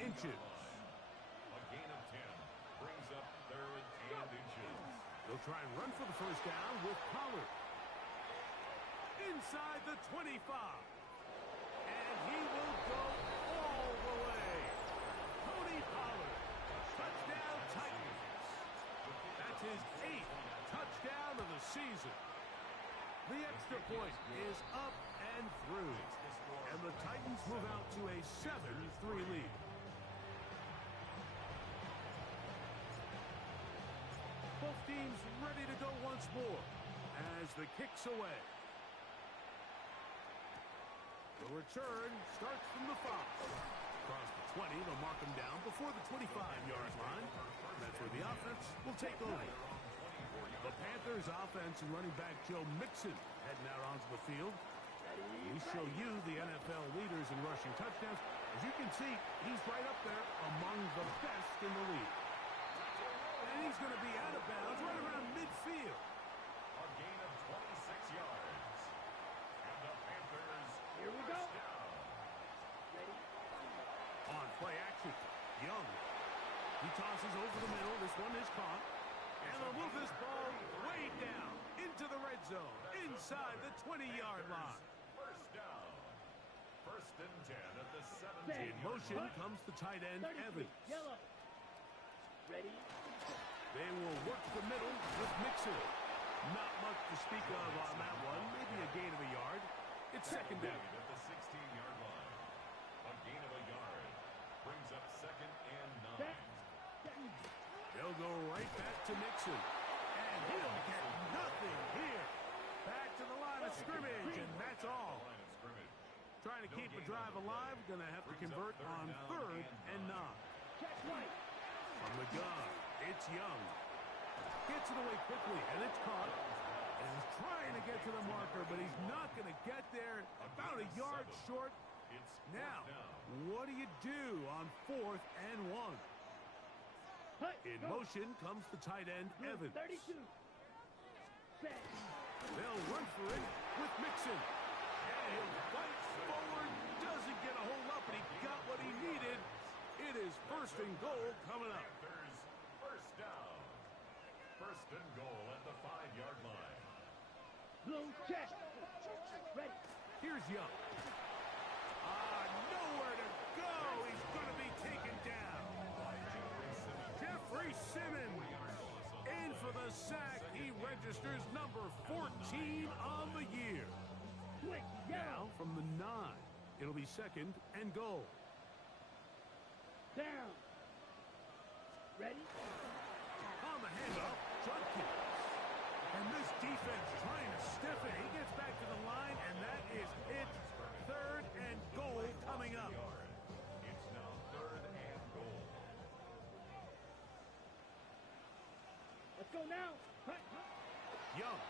inches. A gain of 10 brings up 3rd and inches. They'll try and run for the first down with Pollard. Inside the 25. And he will go all the way. Tony Pollard. Touchdown Titans. That's his 8th touchdown of the season. The extra point is up and through. And the Titans move out to a 7-3 lead. Both teams ready to go once more as the kick's away. The return starts from the 5. Across the 20, they'll mark him down before the 25-yard line. And that's where the offense will take over. The Panthers' offense and running back Joe Mixon heading out onto the field. We show you the NFL leaders in rushing touchdowns. As you can see, he's right up there among the best in the league. And he's going to be out of bounds right around midfield. A gain of 26 yards. And the Panthers Here we go. down. Ready? On play action, Young. He tosses over the middle. This one is caught. And they'll move this ball way down into the red zone, inside the 20-yard line. First down. 1st and 10 at the 17. In motion comes the tight end, 33. Evans. Yellow. Ready? They will work the middle with Mixon. Not much to speak of on that one. Maybe a gain of a yard. It's second down. At the 16-yard line. A gain of a yard brings up 2nd and 9. They'll go right back to Mixon. And he'll get nothing here. Back to the line of scrimmage, and that's all. Line of scrimmage. Trying to keep a drive alive. Going to have to convert on 3rd and 9. Check right. From the gun, it's Young. Gets it away quickly, and it's caught. And he's trying to get to the marker, but he's not going to get there. About a yard short. It's Now, fourth down. what do you do on 4th and 1? In motion comes the tight end, Evans. 32. Set. They'll run for it with Mixon. And he'll fight forward. Doesn't get a whole lot, but he got what he needed. It is 1st and goal coming up. Panthers first down. 1st and goal at the 5-yard line. Blue check. Ready. Here's Young. Nowhere to go. He's going to be taken down. Jeffrey Simmons. In for the sack. He registers number 14 on the year. Quick. Now Yellow. from the 9. It'll be 2nd and goal. Down. Ready? On the handoff, Judkins. And this defense trying to stiff it. He gets back to the line, and that is it. 3rd and goal coming up. It's now 3rd and goal. Let's go now. Hut, hut. Young.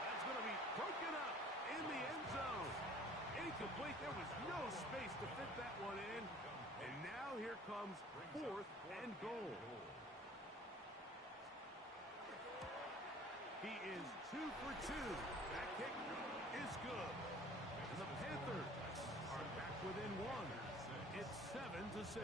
That's going to be broken up in the end zone. Incomplete. There was no space to fit that one in. And now here comes 4th and goal. He is 2 for 2. That kick is good. And the Panthers are back within 1. It's 7-6.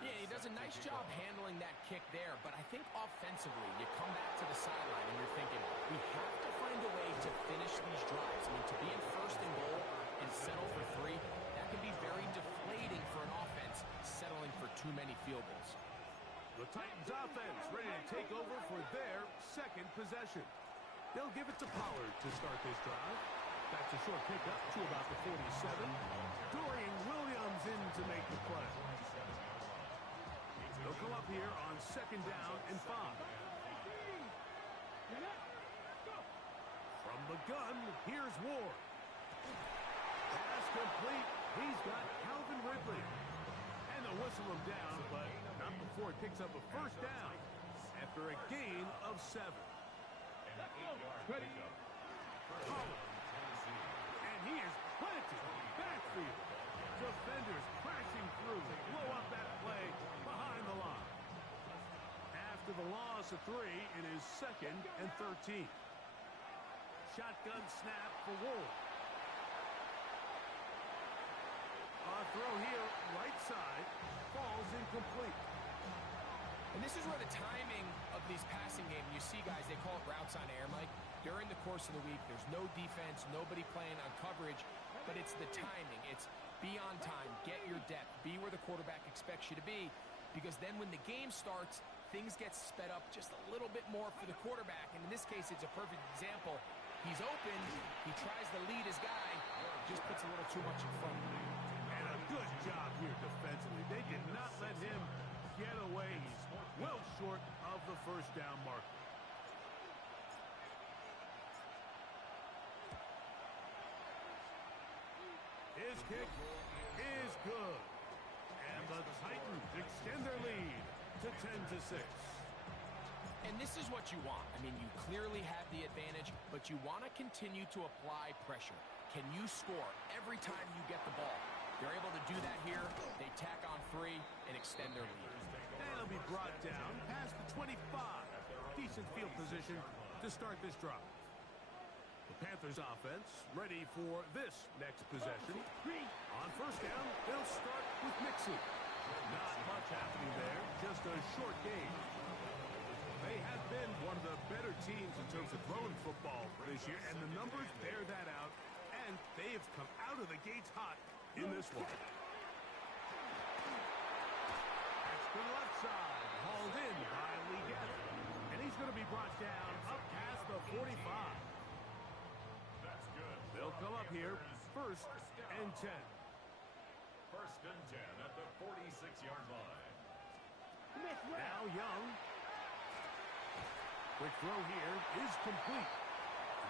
Yeah, he does a nice job handling that kick there, but I think offensively, you come back to the sideline and you're thinking, we have to find a way to finish these drives. I mean, to be in 1st and goal and settle for 3, that can be very deflating for an offense settling for too many field goals. The Titans offense ready to take over for their 2nd possession. They'll give it to Pollard to start this drive. That's a short pickup to about the 47. Dorian Williams in to make the play. They'll come up here on 2nd down and 5. From the gun, here's Ward. Pass complete. He's got Calvin Ridley. And they'll whistle him down, but not before it picks up a 1st down after a gain of 7. Ready? And he is planted backfield. Defenders crashing through, blow up that play behind the line. After the loss of 3, it is 2nd and 13. Shotgun snap for Ward. throw here, right side, falls incomplete. And this is where the timing of these passing games, you see guys, they call it routes on air, Mike. During the course of the week, there's no defense, nobody playing on coverage, but it's the timing. It's be on time, get your depth, be where the quarterback expects you to be, because then when the game starts, things get sped up just a little bit more for the quarterback. And in this case, it's a perfect example. He's open, he tries to lead his guy, just puts a little too much in front. And a good job here defensively. They did not let him get away. He's well short of the first down mark. His kick is good. And the Titans extend their lead to 10-6. And this is what you want. I mean, you clearly have the advantage, but you want to continue to apply pressure. Can you score every time you get the ball? They're able to do that here. They tack on 3 and extend their lead. And it'll be brought down past the 25. Decent field position to start this drive. The Panthers offense ready for this next possession. On first down, they'll start with Mixon. Not much happening there, just a short game. They have been one of the better teams in terms of throwing football this year, and the numbers bear that out, and they have come out of the gates hot in this one. That's to the left side, hauled in by Lee Gathering, and he's going to be brought down up past the 45. That's good. They'll come up here, first and 10. First and 10 at the 46-yard line. Now Young. Quick throw here is complete.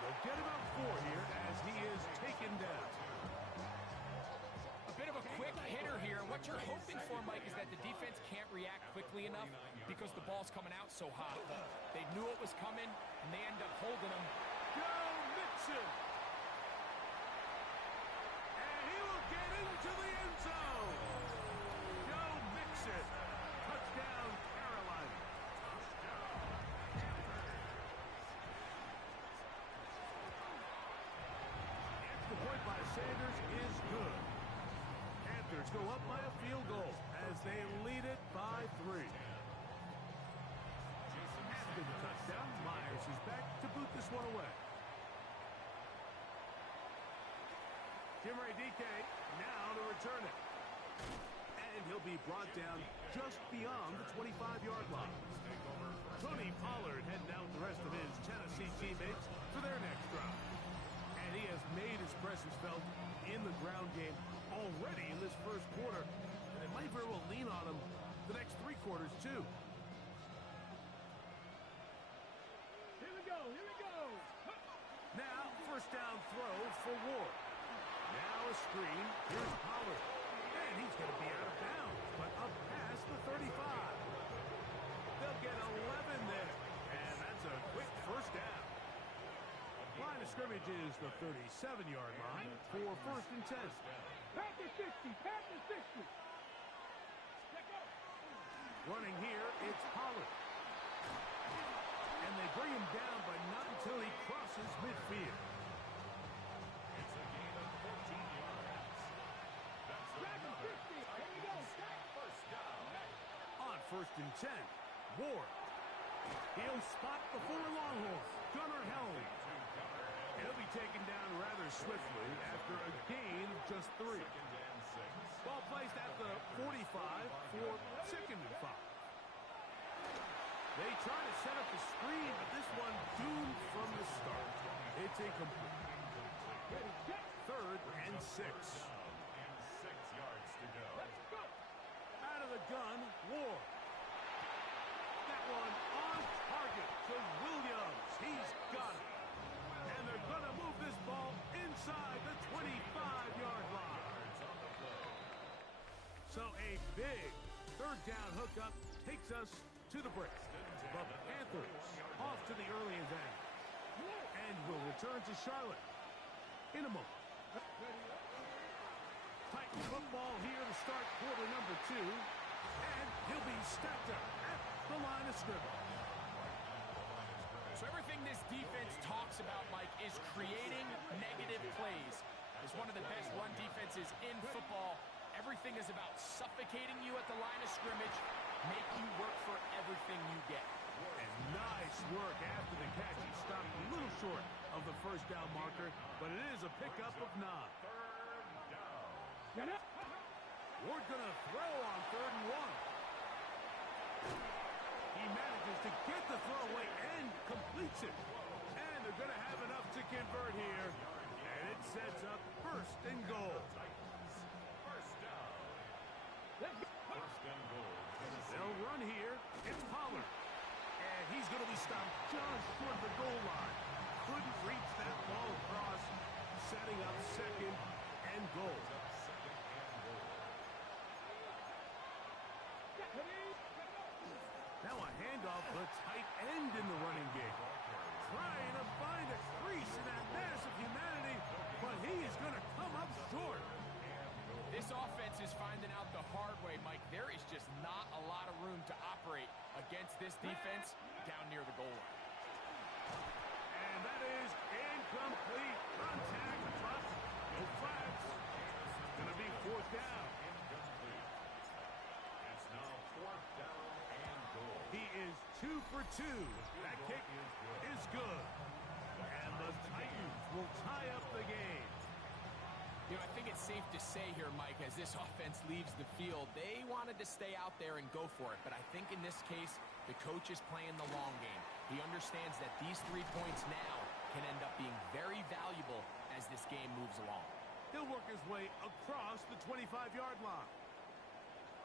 They'll get about 4 here as he is taken down. A bit of a quick hitter here. What you're hoping for, Mike, is that the defense can't react quickly enough because the ball's coming out so hot. They knew it was coming, and they end up holding him. Joe Mixon. And he will get into the end zone. Joe Mixon. Touchdown, Carolina. The point by Sanders is good. Panthers go up by a field goal as they lead it by 3. After the touchdown, Myers is back to boot this one away. Jimmy DK now to return it. And he'll be brought down just beyond the 25-yard line. Tony Pollard heading out with the rest of his Tennessee teammates for their next drive. And he has made his presence felt in the ground game already in this first quarter. And they might very well lean on him the next 3 quarters, too. Here we go, here we go. Now, first down throw for Ward. Now a screen. Here's Pollard. And he's going to be out of bounds, but up past the 35. They'll get 11 there. And that's a quick first down. Line of scrimmage is the 37-yard line for first and 10. Panther 60, Panther 60. Running here, it's Pollard. And they bring him down, but not until he crosses midfield. It's a gain of 14 yards. That's Dragon 50, here we go. first down. On first and 10, Ward. He'll spot the former Longhorn, Gunnar Helm. He'll be taken down rather swiftly after a gain of just 3. Second and 6. Ball placed at the 45 for second and 5. They try to set up the screen, but this one doomed from the start. It's incomplete. Third and 6. And 6 yards to go. Out of the gun, Ward. That one on target to Williams. He's got it. And they're going to move this ball inside the 25-yard line. So a big third down hookup takes us to the break. The Panthers off to the early advance. And will return to Charlotte in a moment. Titan football here to start quarter number 2. And he'll be stepped up at the line of scrimmage. So everything this defense talks about, Mike, is creating negative plays. It's one of the best run defenses in football. Everything is about suffocating you at the line of scrimmage, make you work for everything you get. And nice work after the catch. He stopped a little short of the first down marker, but it is a pickup of 9. Get up. Ward gonna throw on 3rd and 1. He manages to get the throw away and completes it. And they're gonna have enough to convert here. And it sets up 1st and goal. Let's go. They'll run here. It's Pollard. And he's going to be stopped just short of the goal line. Couldn't reach that ball across, setting up 2nd and goal. Now a handoff, the tight end in the running game. Trying to find a crease in that mass of humanity, but he is going to come up short. This offense is finding out the hard way, Mike. There is just not a lot of room to operate against this defense down near the goal line. And that is incomplete. Contact, but no flags. It's going to be 4th down. It's now 4th down and goal. He is 2 for 2. That kick is good. And the Titans will tie up the game. You know, I think it's safe to say here, Mike, as this offense leaves the field, they wanted to stay out there and go for it. But I think in this case, the coach is playing the long game. He understands that these 3 points now can end up being very valuable as this game moves along. He'll work his way across the 25-yard line.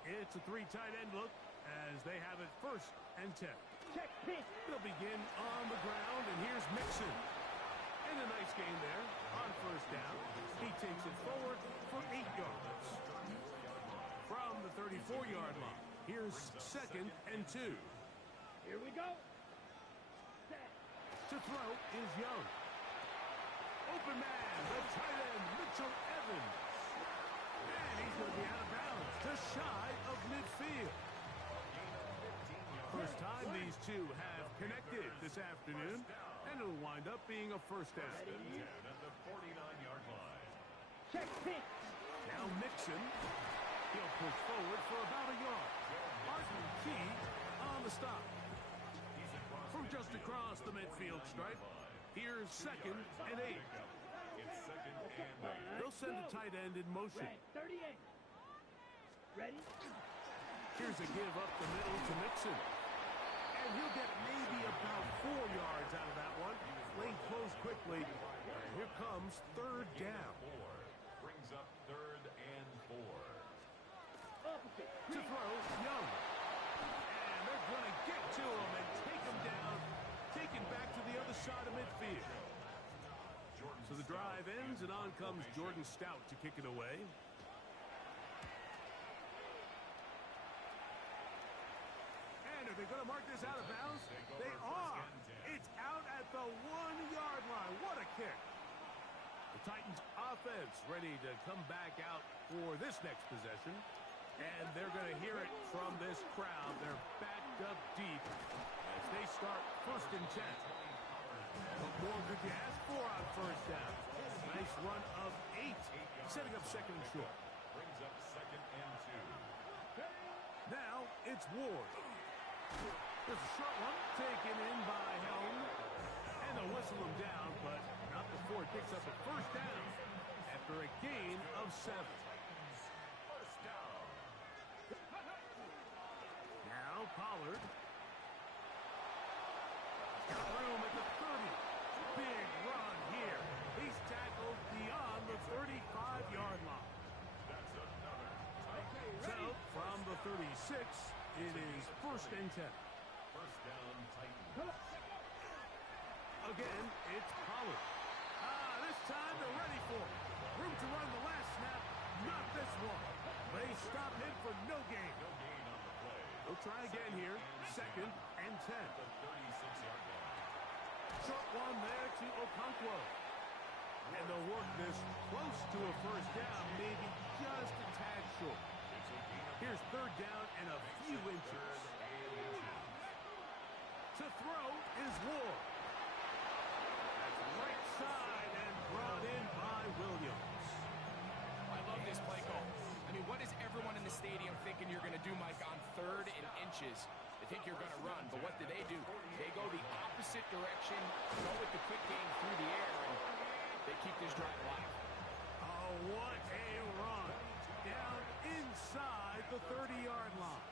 It's a 3 tight end look as they have it 1st and 10. Check pitch. They'll begin on the ground, and here's Mixon. And a nice game there on 1st down. He takes it forward for 8 yards. From the 34-yard line, here's 2nd and 2. Here we go. Set. To throw is Young. Open man, the tight end, Mitchell Evans. And he's going to be out of bounds, just shy of midfield. First time these two have connected this afternoon, and it'll wind up being a 1st down. At the 49-yard line. Check pitch. Now Mixon. He'll push forward for about a yard. Martin Key on the stop. From just across the midfield stripe, here's 2nd and 8. It's 2nd and 8. They'll send the tight end in motion. Red 38. Ready? Here's a give up the middle to Mixon. And he'll get maybe about 4 yards out of that one. Lane closed quickly. And here comes 3rd down. Brings up 3rd and 4. Opposite. To throw, Young. And they're going to get to him and take him down. Taken back to the other side of midfield. So the drive ends, and on comes Jordan Stout to kick it away. And are they going to mark this out of bounds? They are. It's out at the 1-yard line. What a kick. The Titans offense ready to come back out for this next possession. And they're going to hear it from this crowd. They're backed up deep as they start 1st and 10. What more could you ask for on 1st down? Nice run of 8, setting up 2nd and short. Brings up 2nd and 2. Now it's Ward. There's a short one taken in by Helm. And they'll whistle him down, but not before he picks up a 1st down after a gain of 7. First down. Now Pollard. Got room at the 30. Big run here. He's tackled beyond the 35-yard line. That's another. So from the 36, it is 1st and 10. First down, Titans. Again, it's Pollard. This time they're ready for it. Room to run the last snap. Not this one. They stop him for no gain. No gain on the play. They'll try again here. 2nd and 10. The 36-yard line. Short one there to Okonkwo. And they'll work this close to a 1st down, maybe just a tad short. It's a gain of Here's 3rd down and a few inches. To throw is Ward. That's right side and brought in by Williams. I love love this play call. I mean, what is everyone in the stadium thinking you're going to do, Mike, on 3rd and inches? They think you're going to run, but what do? They go the opposite direction, go with the quick game through the air, and they keep this drive alive. Oh, what a run. Down inside the 30-yard line.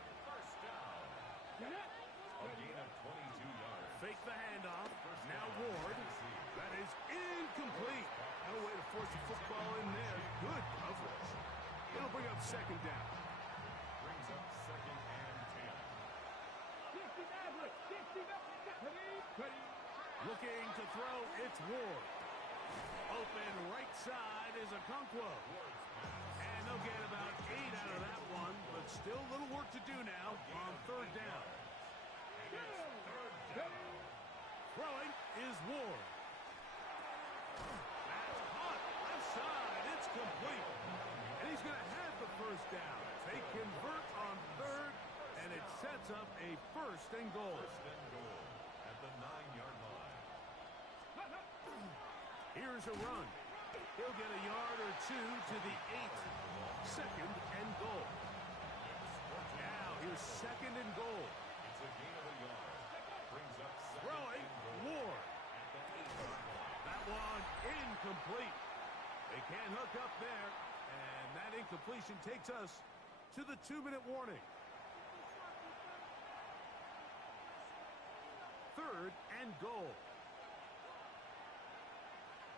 A gain of 22 yards. Fake the handoff. Now Ward. That is incomplete. No way to force the football in there. Good coverage. It'll bring up 2nd down. Brings up 2nd and 10. Looking to throw, it's Ward. Open right side is Okonkwo. And they'll get about 8 out of that one, but still a little work to do now on 3rd down. Throwing is Ward. That's caught. Left side. It's complete. And he's going to have the 1st down. They convert on 3rd, and it sets up a 1st and goal. 1st and goal at the 9-yard line. Here's a run. He'll get a yard or 2 to the 8. 2nd and goal. Now here's 2nd and goal. It's a gain of a yard. Brings up 2nd Throwing, and goal Ward. at the 8-yard line. That one incomplete. They can't hook up there, and that incompletion takes us to the 2-minute warning. 3rd and goal.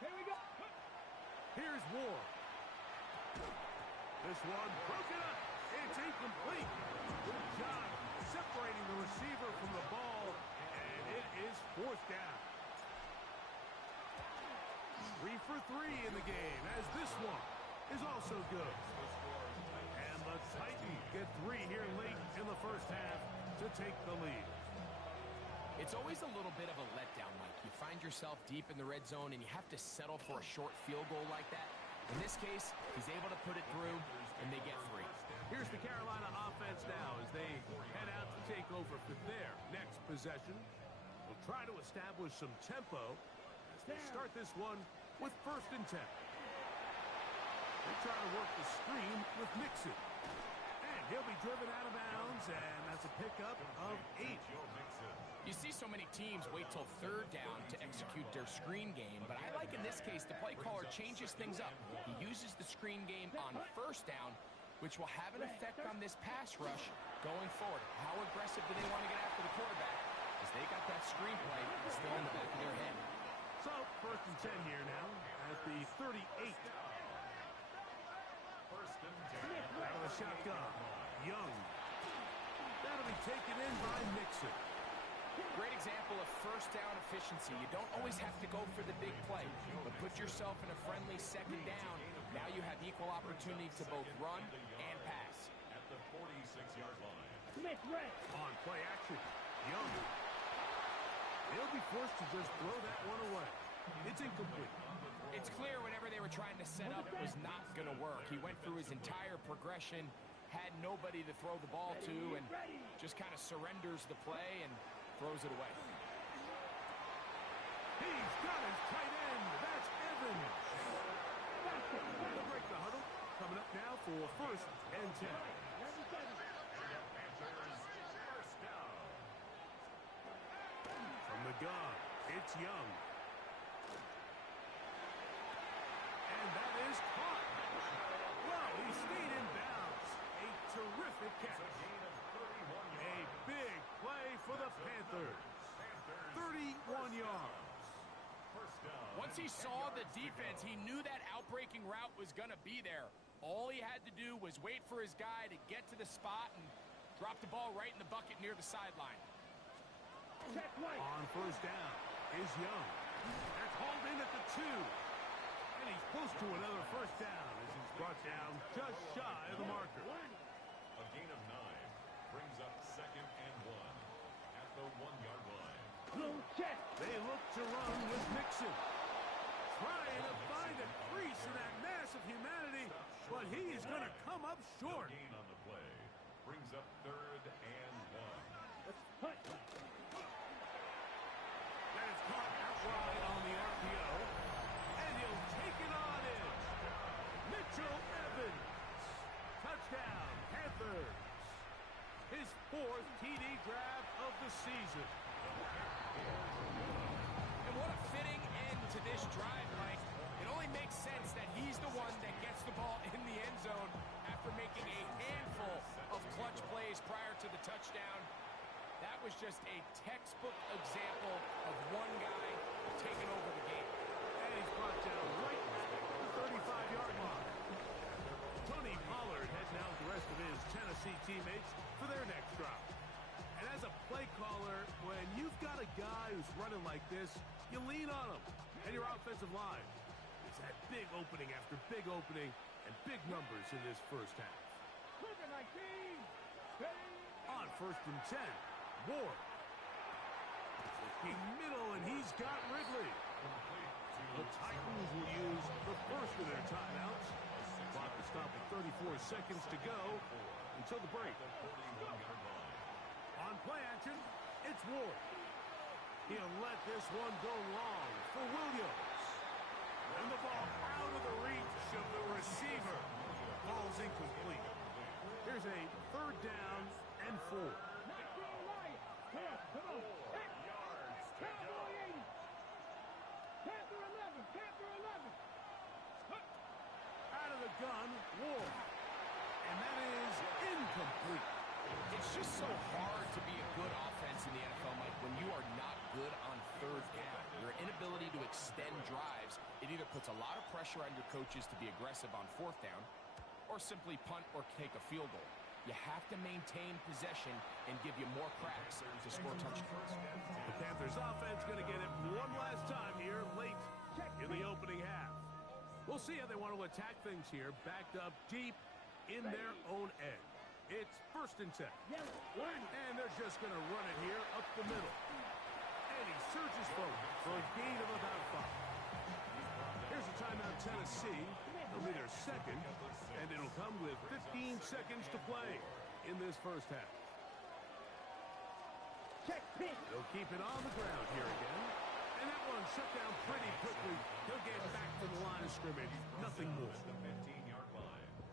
Here we go. Here's Ward. This one broken up. It's incomplete. Good job separating the receiver from the ball, and it is 4th down. 3 for 3 in the game, as this one is also good. And the Titans get 3 here late in the 1st half to take the lead. It's always a little bit of a letdown, Mike. You find yourself deep in the red zone, and you have to settle for a short field goal like that. In this case, he's able to put it through, and they get 3. Here's the Carolina offense now as they head out to take over for their next possession. We'll try to establish some tempo as they start this one with 1st and 10. They try to work the screen with Mixon. And he'll be driven out of bounds, and that's a pickup of 8. You see so many teams wait till 3rd down to execute their screen game, but I like in this case the play caller changes things up. He uses the screen game on 1st down, which will have an effect on this pass rush going forward. How aggressive do they want to get after the quarterback? Because they got that screen play still in the back of their head. So 1st and 10 here now at the 38. 1st and 10. Out of the shotgun. Young. That'll be taken in by Mixon. Great example of 1st down efficiency. You don't always have to go for the big play, but put yourself in a friendly 2nd down. Now you have equal opportunity to both run and pass. At the 46-yard line. Smith red. On play action. Young. He'll be forced to just throw that one away. It's incomplete. It's clear whatever they were trying to set up was not going to work. He went through his entire progression, had nobody to throw the ball to, and just kind of surrenders the play and throws it away. He's got his tight end. That's Evans. They'll break the huddle. Coming up now for 1st and 10. Panthers, 1st down. From the gun, it's Young. And that is caught. Well, he stayed in bounds. A terrific catch. A gain of 31 A yards. big play for the Panthers. 31 yards. 1st down. Once he saw the defense, he knew that outbreaking route was going to be there. All he had to do was wait for his guy to get to the spot and drop the ball right in the bucket near the sideline. Check right. On 1st down is Young. That's hauled in at the 2. And he's close to another 1st down as he's brought down just shy of the marker. A gain of 9 brings up 2nd and 1 at the 1-yard line. Blue check. They look to run with Mixon. Trying to find a crease in that mass of humanity, but he is going to come up short. Gain on the play brings up 3rd and 1. Let's punt. That is caught outright on the RPO, and he'll take it on in. Mitchell Evans. the season. And what a fitting end to this drive, Mike. It only makes sense that he's the one that gets the ball in the end zone after making a handful of clutch plays prior to the touchdown. That was just a textbook example of one guy taking over the game. And he's brought down right at the 35-yard line. Tony Pollard heading out with the rest of his Tennessee teammates for their next drive. And as a play caller, when you've got a guy who's running like this, you lean on him. And your offensive line has had big opening after big opening and big numbers in this first half. On 1st and 10, Ward. Looking middle, and he's got Ridley. The Titans will use the first of their timeouts. Clock will stop at 34 seconds to go until the break. On play action, it's Ward. He'll let this one go long for Williams. And the ball out of the reach of the receiver. Ball's incomplete. Here's a 3rd down and 4. Come on. Cowboy 80. Panther 11. Panther 11. Out of the gun, Ward. And that is incomplete. It's just so hard to be a good offense in the NFL, Mike, when you are not good on 3rd down. Your inability to extend drives, it either puts a lot of pressure on your coaches to be aggressive on 4th down or simply punt or take a field goal. You have to maintain possession and give you more cracks to score touchdowns. The Panthers offense going to get it one last time here late in the opening half. We'll see how they want to attack things here, backed up deep in their own end. It's 1st and 10. And they're just going to run it here up the middle. And he surges forward for a gain of about 5. Here's a timeout, Tennessee. It'll be their second, and it'll come with 15 seconds to play in this first half. They'll keep it on the ground here again. And that one shut down pretty quickly. He'll get back to the line of scrimmage. Nothing more.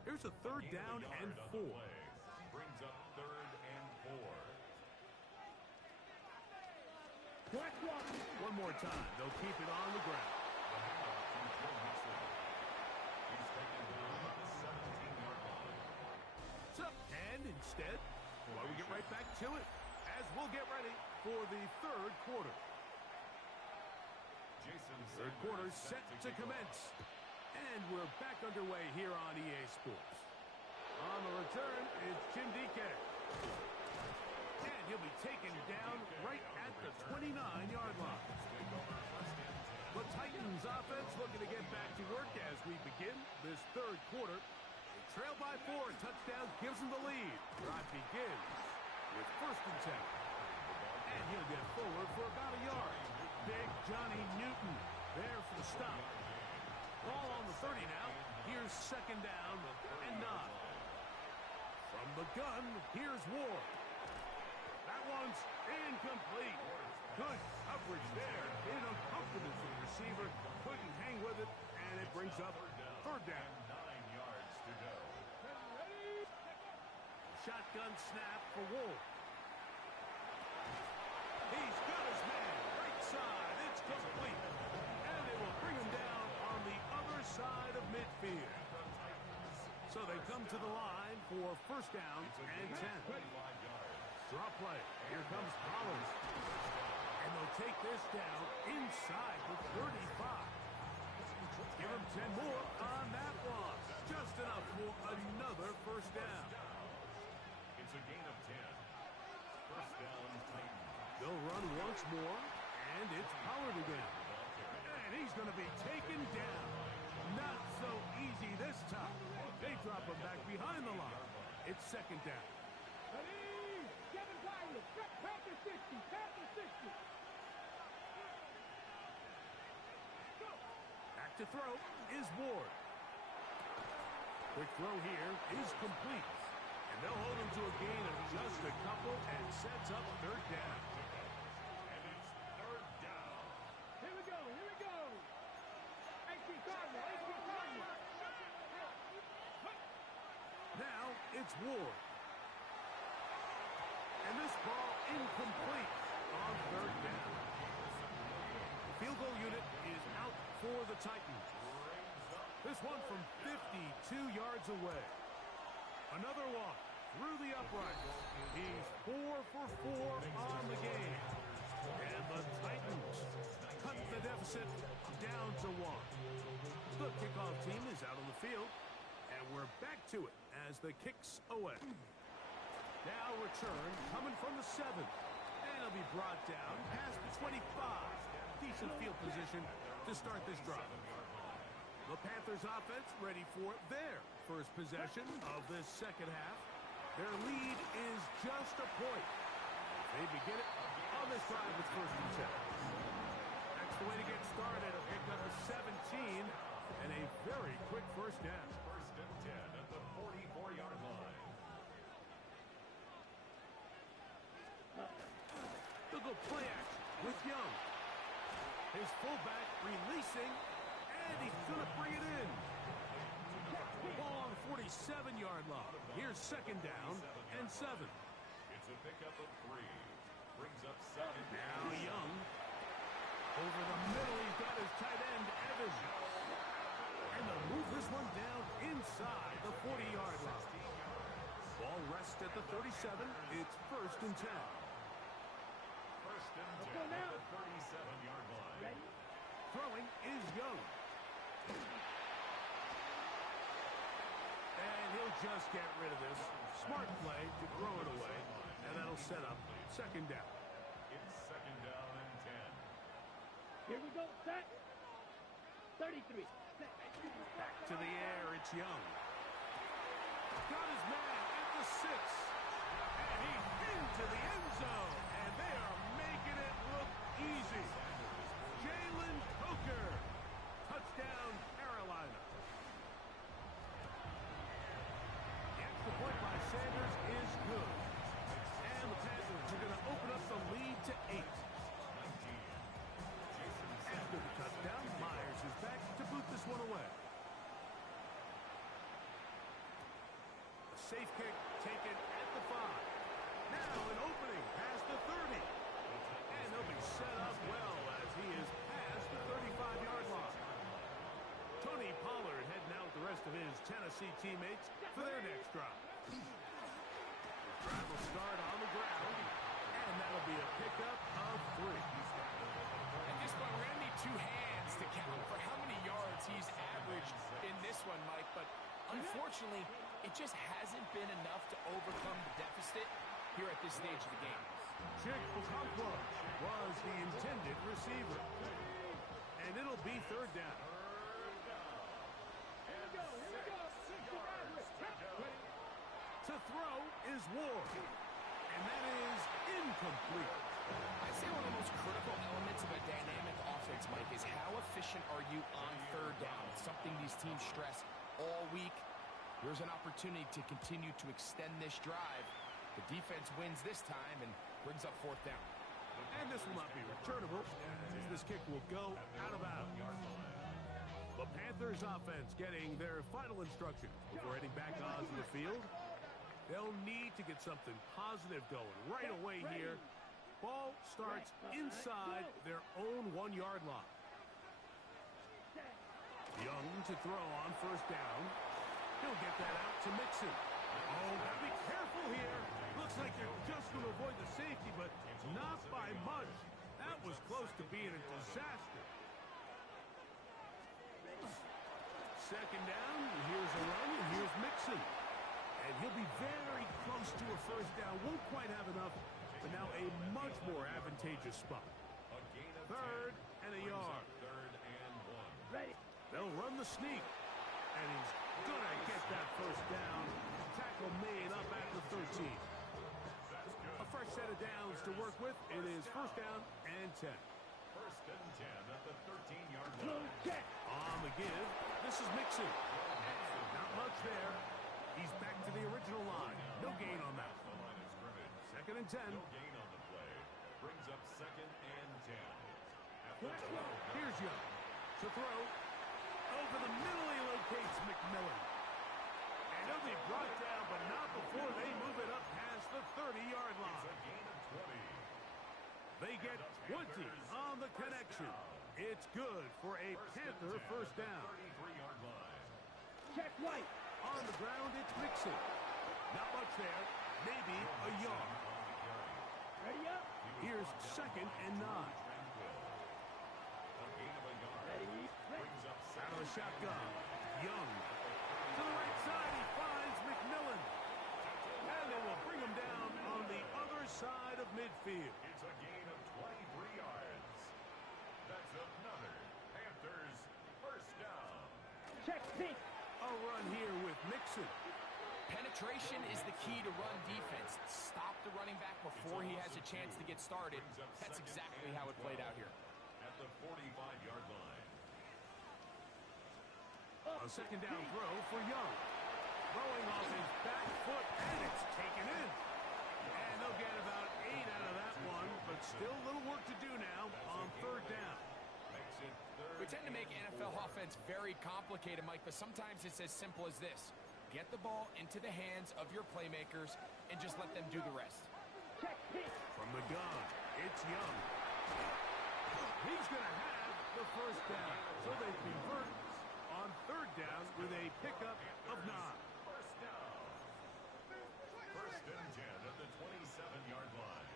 Here's a 3rd down and 4. Brings up 3rd and 4. One more time. They'll keep it on the ground. Up, and instead, well, we get right back to it as we'll get ready for the 3rd quarter. Third quarter set to commence. And we're back underway here on EA Sports. On the return, it's Jim DK. And he'll be taken down right at the 29-yard line. The Titans offense looking to get back to work as we begin this 3rd quarter. They trail by 4, and touchdown gives them the lead. Drive begins with 1st and 10. And he'll get forward for about a yard. Big Johnny Newton there for the stop. Ball on the 30 now. Here's 2nd down and 9. From the gun, here's Ward. That one's incomplete. Good coverage there. Uncomfortable for the receiver. Couldn't hang with it, and it brings up 3rd down. 9 yards to go. Shotgun snap for Ward. He's got his man. Right side. It's complete. And they will bring him down on the other side of midfield. So they come to the line for 1st down and 10. Draw play. Here comes Pollard. And they'll take this down inside the 35. Give him 10 more on that one. Just enough for another 1st down. It's a gain of 10. 1st down, Titans. They'll run once more, and it's Pollard again. And he's going to be taken down. Not so easy this time. They drop him back behind the line. It's 2nd down. Panther 60. Panther 60. Back to throw is Ward. Quick throw here is complete. And they'll hold him to a gain of just a couple and sets up 3rd down. And it's 3rd down. Here we go. 18 Cardinal. Now it's Ward. And this ball incomplete. incomplete on third down. The field goal unit is out for the Titans. This one from 52 yards away. Another one through the uprights. He's 4 for 4 on the game. And the Titans cut the deficit down to 1. The kickoff team is out on the field, and we're back to it as the kicks away. Now return coming from the 7. And it'll be brought down past the 25. Decent field position to start this drive. The Panthers offense ready for their first possession of this second half. Their lead is just a point. They begin it on this drive with 1st and 10. That's the way to get started. A pick up of 17 and a very quick first down. 1st and 10 at the 44-yard line. They'll go play action with Young. His fullback releasing, and he's going to bring it in. Ball on the 47-yard line. Here's 2nd down and 7. It's a pickup of 3. Brings up 2nd Now down. Young. Over the middle, he's got his tight end, Evans. And they'll move this one down inside the 40-yard line. Ball rests at the 37. It's 1st and 10. 1st and 10 at the 37-yard line. Ready? Throwing is Young. And he'll just get rid of this. Smart play to throw it away. And that'll set up 2nd down. It's 2nd down and 10. Here we go. Set. 33. Set. Back to the air, it's Young. Got his man at the 6. And he's into the end zone. And they are making it look easy. Jalen Coker. Touchdown, Carolina. The extra point by Sanders is good. And the Panthers are going to open up the lead to 8. After the touchdown, Myers is back to boot this one away. A safe kick taken at the 5. Now an opening past the 30. And he'll be set up well as he is past the 35-yard line. Tony Pollard heading out with the rest of his Tennessee teammates for their next drive. The drive will start on the ground, and that'll be a pickup of 3. At this point, we're going to need 2 hands to count for how many yards he's averaged in this one, Mike. But unfortunately, it just hasn't been enough to overcome the deficit here at this stage of the game. Jake Okonkwo was the intended receiver. And it'll be 3rd down. Here we go. Here we go. To throw is Ward. And that is incomplete. I'd say one of the most critical elements of a dynamic offense, Mike, is how efficient are you on 3rd down? It's something these teams stress all week. Here's an opportunity to continue to extend this drive. The defense wins this time and brings up 4th down. And this will not be returnable, as this kick will go out of bounds. The Panthers offense getting their final instruction before heading back onto the field. They'll need to get something positive going right away here. Ball starts inside their own 1-yard line. Young to throw on 1st down. He'll get that out to Mixon. Oh, gotta be careful here. Looks like they're just going to avoid the safety, but not by much. That was close to being a disaster. 2nd down, here's a run, and here's Mixon. And he'll be very close to a 1st down. Won't quite have enough, but now a much more advantageous spot. 3rd and a yard. 3rd and 1. Ready. They'll run the sneak. And he's going to get that 1st down. Tackle made up at the 13. A fresh set of downs to work with. It is 1st down and 10. 1st and 10 at the 13-yard Slow line. check. On the give, this is Mixon. And not much there. He's back to the original line. No gain on that. The line of scrimmage. 2nd and 10. No gain on the play. Brings up 2nd and 10. At the 12. Here's Young to throw. Over the middle, he locates McMillan. And he'll be brought down, but not before they move it up past the 30-yard It's a line. gain of 20. They get 20 on the connection. It's good for a Panther first down. 33-yard line. Check right. On the ground, it's Mixon. Not much there. Maybe a yard. Ready up. Here's 2nd and 9. Ready. Brings up Out of the shotgun. Young. To the right side, he finds McMillan. And they will bring him down on the other side of midfield. It's a gain of 23 yards. That's another Panthers first down. Check pink. A run here with Mixon. Penetration is the key to run defense. Stop the running back before he has a chance to get started. That's exactly how it played out here. At the 45-yard line. A second down throw for Young. Throwing off his back foot, and it's taken in. And they'll get about 8 out of that one, but still a little work to do now on 3rd down. Makes it third. We tend to make NFL offense very complicated, Mike, but sometimes it's as simple as this. Get the ball into the hands of your playmakers and just let them do the rest. Check pink. From the gun, it's Young. He's going to have the first down. So they convert on 3rd down with a pickup of 9. First down. First and 10 at the 27-yard line.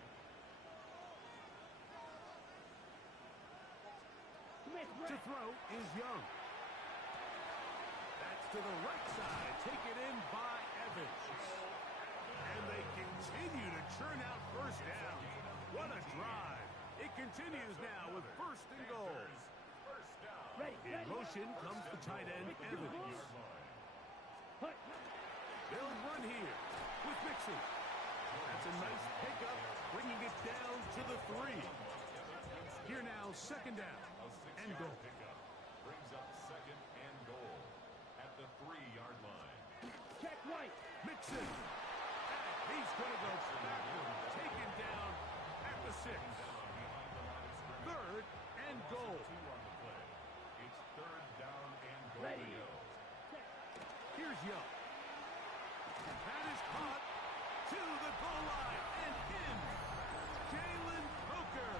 Smith To right. throw is Young. That's to the right side. Taken in by Evans. And they continue to churn out first down. What a drive. It continues now with 1st and goal. First down. Ready. In motion comes the tight end, Evans. Hut. They'll run here with Mixon. That's a nice pickup, bringing it down to the 3. Here now, 2nd down and goal. Pickup brings up 2nd and goal at the 3-yard line. Check right. Mixon. And he's going to go backward, taken down at the 6. 3rd and goal. 2 on the play. It's 3rd down and goal. Ready. to go. Here's Young. That is caught to the goal line and in. Jalen Hooker.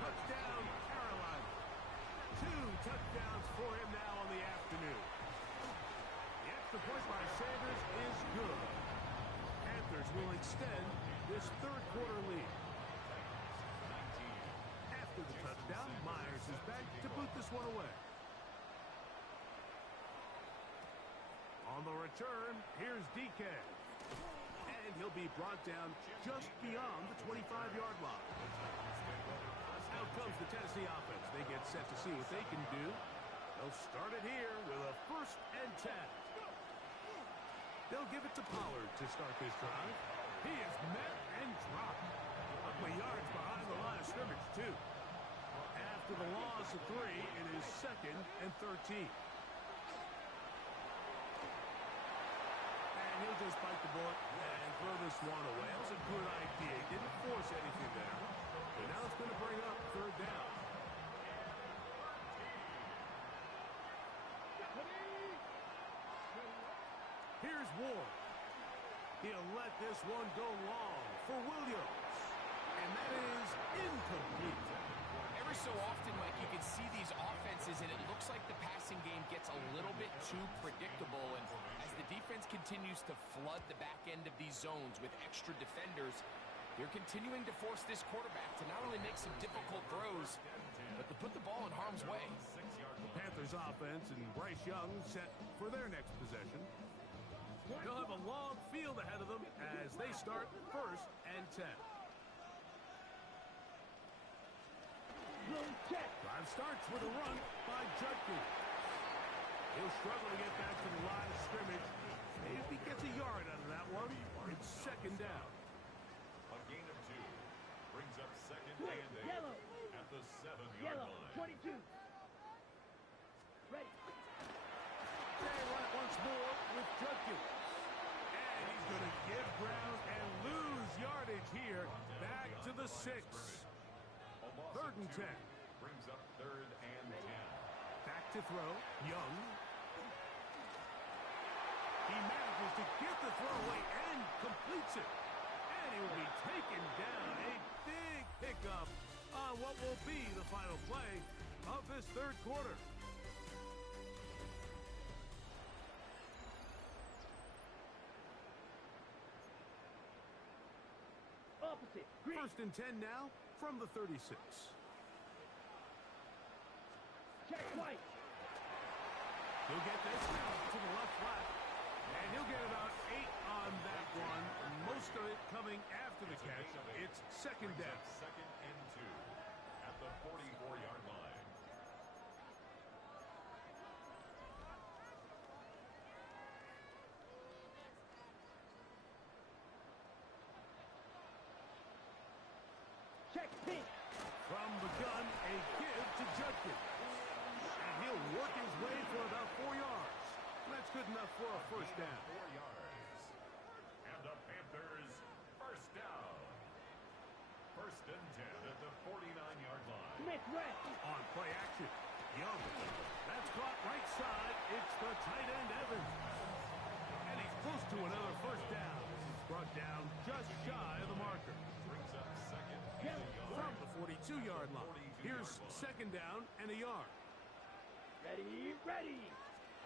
Touchdown, Carolina. 2 touchdowns for him now on the afternoon. The extra point by Sanders is good. Panthers will extend this 3rd quarter lead. After the touchdown, Myers is back to boot this one away. On the return, here's DK. And he'll be brought down just beyond the 25-yard line. Out comes the Tennessee offense. They get set to see what they can do. They'll start it here with a 1st and 10. They'll give it to Pollard to start this drive. He is met and dropped. A couple of yards behind the line of scrimmage, too. After the loss of 3, it is 2nd and 13. And he'll just bite the bullet and throw this one away. That was a good idea. He didn't force anything there. But now it's going to bring up 3rd down. Here's Ward. He'll let this one go long for Williams. And that is incomplete. Every so often, Mike, you can see these offenses, and it looks like the passing game gets a little bit too predictable. And as the defense continues to flood the back end of these zones with extra defenders, they're continuing to force this quarterback to not only make some difficult throws, but to put the ball in harm's way. The Panthers offense and Bryce Young set for their next possession. They'll have a long field ahead of them as they start 1st and 10. Check. Drive starts with a run by Judkins. He'll struggle to get back to the line of scrimmage. If he gets a yard out of that one, it's 2nd down. A gain of 2 brings up 2nd Quick. and 8 Yellow. at the 7-yard Yellow. line. 22. Ready. They run it once more with Judkins. And he's going to give ground and lose yardage here. Back to the 6. 3rd and 10. Brings up 3rd and 10. Back to throw. Young. He manages to get the throw away and completes it. And And he will be taken down. A big pickup on what will be the final play of this third quarter. Opposite. Green. 1st and 10 now from the 36. Check white. He'll get this to the left flat. And he'll get about 8 on that one. Most of it coming after the catch. It's second down. 2nd and 2 at the 44-yard line. Check pink. From the gun, a give to Judkins. And he'll work his way for about 4 yards. That's good enough for a first down. 4 yards. And the Panthers first down. 1st and 10 at the 49-yard line. Smith West. On play action, Young. That's caught right side. It's the tight end, Evans. And he's close to another first down. He's brought down just shy of the marker. Brings up 2nd and a yard. From the 42-yard line. Here's 2nd down and a yard. Ready, ready.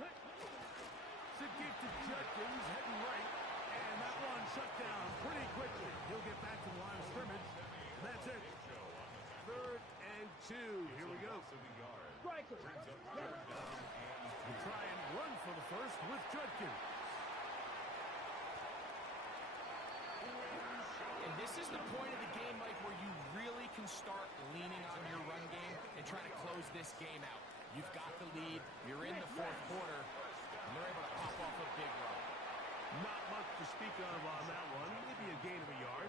It's a give to Judkins, heading right. And that one shut down pretty quickly. He'll get back to the line of scrimmage. That's it. 3rd and 2. Here we go. Striker. Brings up 3rd down and We'll try and run for the first with Judkins. And this is the point of the game, Mike, where you really can start leaning on your run game and try to close this game out. You've got the lead. You're in the 4th quarter. And they're able to pop off a big run. Not much to speak of on that one. Maybe a gain of a yard.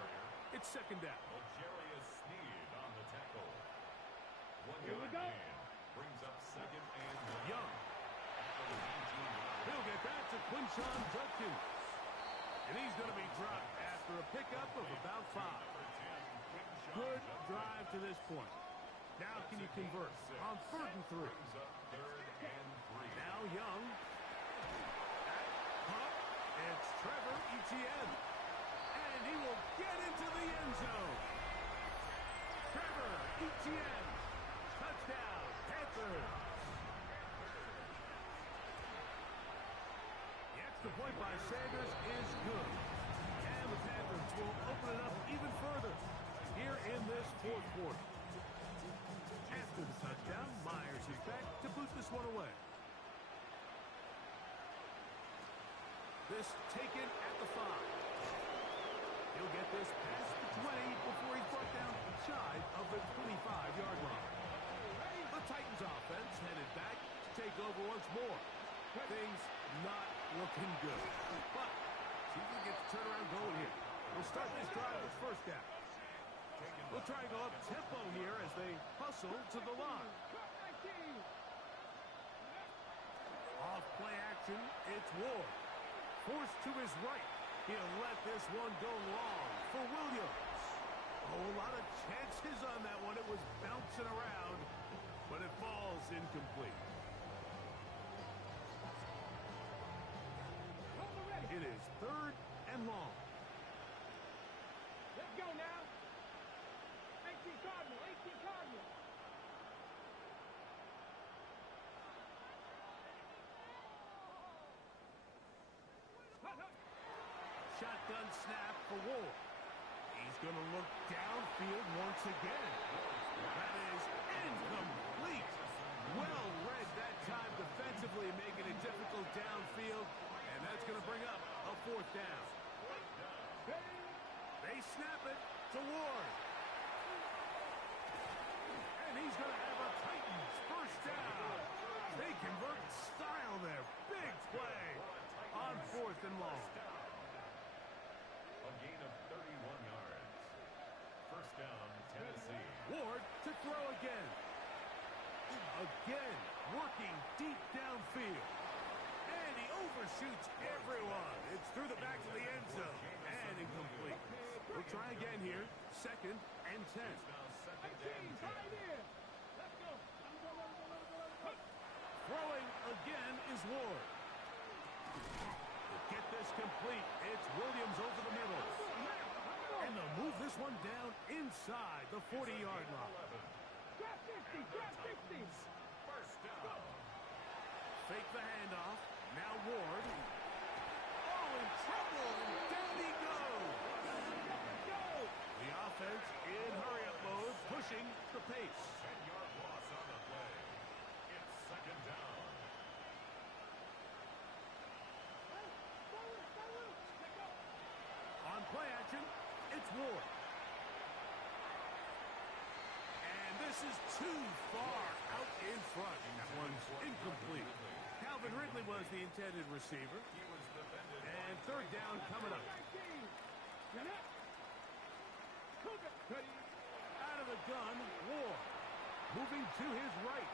It's 2nd down. L'Jarius Sneed on the tackle. Here we go. Brings up 2nd and Young. He'll get that to Quinshon Judkins. And he's going to be dropped after a pickup of about 5. Good drive to this point. Now can you convert on 3rd and 3? Brings up 3rd and 3. Now Young. Pump. It's Trevor Etienne. And he will get into the end zone. Trevor Etienne. Touchdown, Panthers. The extra point by Sanders is good. And the Panthers will open it up even further here in this 4th quarter. After the touchdown, Myers is back to boot this one away. This taken at the 5. He'll get this past the 20 before he's brought down shy of the 25-yard line. The Titans offense headed back to take over once more. Things not looking good. But see if we get the turnaround going here. We'll start this drive with 1st down. We'll try and go up tempo here as they hustle to the line. Off play action, it's Ward. Forced to his right. He'll let this one go long for Williams. Oh, a lot of chances on that one. It was bouncing around, but it falls incomplete. It is 3rd and long. Let's go now. 18 Cardinal, 18 Cardinal. Shotgun snap for Ward. He's going to look downfield once again. That is incomplete. Well read that time defensively, making it difficult downfield. And that's going to bring up a 4th down. They snap it to Ward. And he's going to have a Titans first down. They convert style there. Big play on 4th and long. a gain of 31 yards. First down, Tennessee. Ward to throw again. Again, working deep downfield. And he overshoots everyone. It's through the back of the end zone. And incomplete. We'll try again here. 2nd and 10. Now 2nd and 10. Throwing again is Ward. To get this complete, it's Williams over the middle. And they'll move this one down inside the 40-yard line. Grab 50, grab 50. First down. Fake the handoff. Now Ward. Oh, in trouble, and down he goes. Go. The offense in hurry-up mode, pushing the pace. 10-yard loss on the play. It's second down. On play action, it's Ward. And this is too far out in front. That one's incomplete. Calvin Ridley was the intended receiver. He was defended. And third down coming up. Out of the gun, Ward. Moving to his right.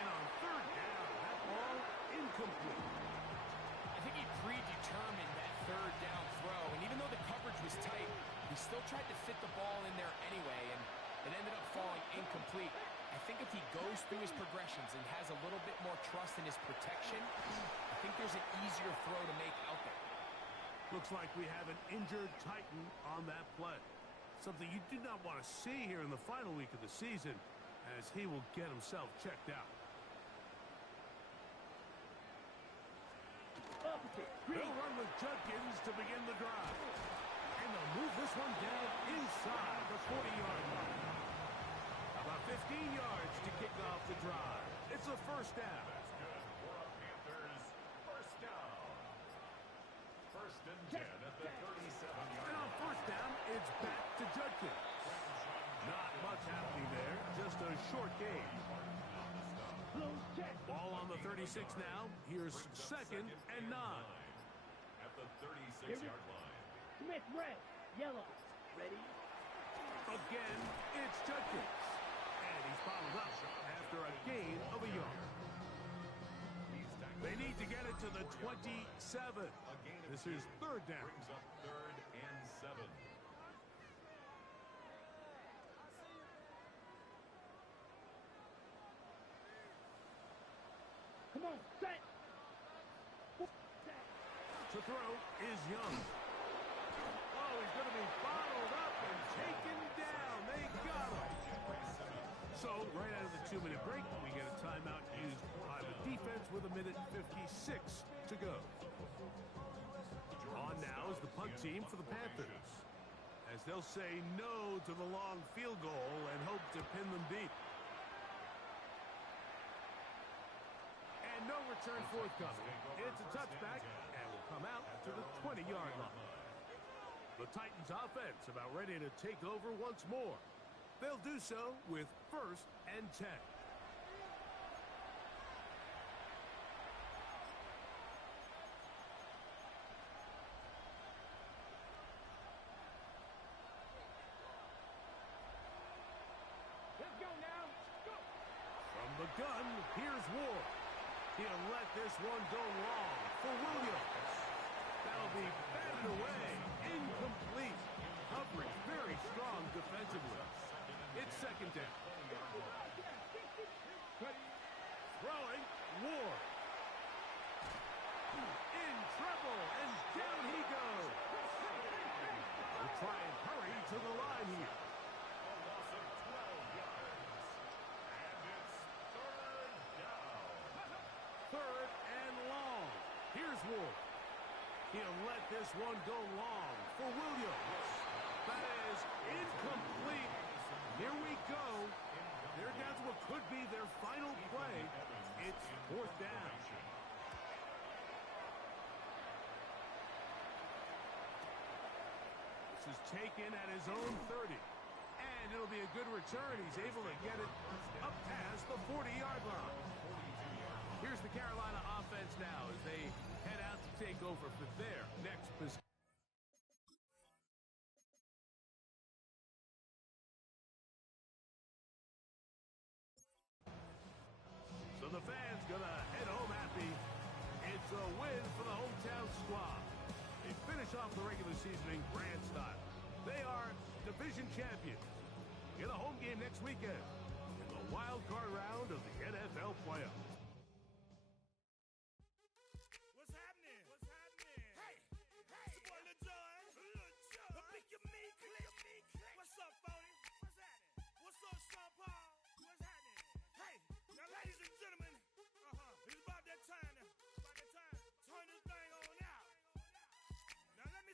And on third down, that ball incomplete. I think he predetermined that third down throw, and even though the coverage was tight, he still tried to fit the ball in there anyway, and it ended up falling incomplete. I think if he goes through his progressions and has a little bit more trust in his protection, I think there's an easier throw to make out there. Looks like we have an injured Titan on that play. Something you do not want to see here in the final week of the season, as he will get himself checked out. They'll run with Judkins to begin the drive. And they'll move this one down inside the 40-yard line. About 15 yards to kick off the drive. It's a first down. That's good for a Panthers first down. First and 10 at the 37-yard And on line. first down, it's back to Judkins. Not much happening there, just a short gain. Ball on the 36 now. Here's second and 9. At the 36-yard line. Smith, red, yellow. Ready? Again, it's Judkins. And he's followed up after a gain of a yard. They need to get it to the 27. This is third down. Brings up third and 7. Come on, set. To throw is Young. Oh, he's going to be bottled up and taken down. They got him. So, right out of the 2-minute break, we get a timeout used by the defense with 1:56 to go. On now is the punt team for the Panthers, as they'll say no to the long field goal and hope to pin them deep. And no return forthcoming. It's a touchback and will come out to the 20-yard line. The Titans offense about ready to take over once more. They'll do so with first and 10. Let's go now. Go. From the gun, here's Ward. He'll let this one go long for Williams. That'll be batted away. Incomplete. Coverage very strong defensively. It's second down. Throwing, Ward. In trouble, and down he goes. We'll try and hurry to the line here. A loss of 12 yards. And it's third down. Third and long. Here's Ward. He'll let this one go long for Williams. That is incomplete. Here we go. They're down to what could be their final play. It's fourth down. This is taken at his own 30. And it'll be a good return. He's able to get it up past the 40-yard line. Here's the Carolina offense now as they head out to take over for their next position. So the fans gonna head home happy. It's a win for the hometown squad. They finish off the regular season in grand style. They are division champions. Get a home game next weekend in the wild card round of the NFL playoffs.